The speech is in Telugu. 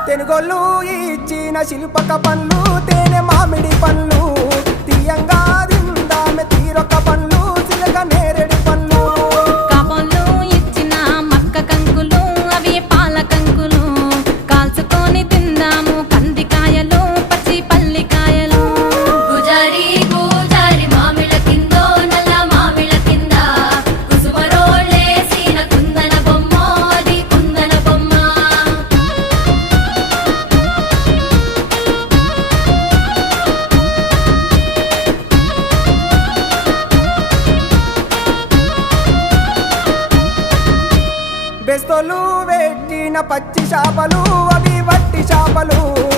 తెనుగోళ్ళు ఇచ్చిన శిల్పక పండ్లు తేనె మామిడి పండ్లు తీయంగా తిందామె తీరొక్క పండ్లు చిలక నేరేడి పండ్లు కాబోళ్ళు ఇచ్చిన మక్క కంకులు అవి పాల కంకులు కాల్చుకొని తిందాము కందికాయలు పచ్చి పల్లికాయలు గుజారి గుజారి మామిళ్ళ కిందో నల్ల మామిళ్ళ కింద కుసుమరోళ్ళేసిన కుందన బొమ్మ అది కుందన బొమ్మ బెస్తోలు పెట్టిన పచ్చి చేపలు అవి వట్టి చేపలు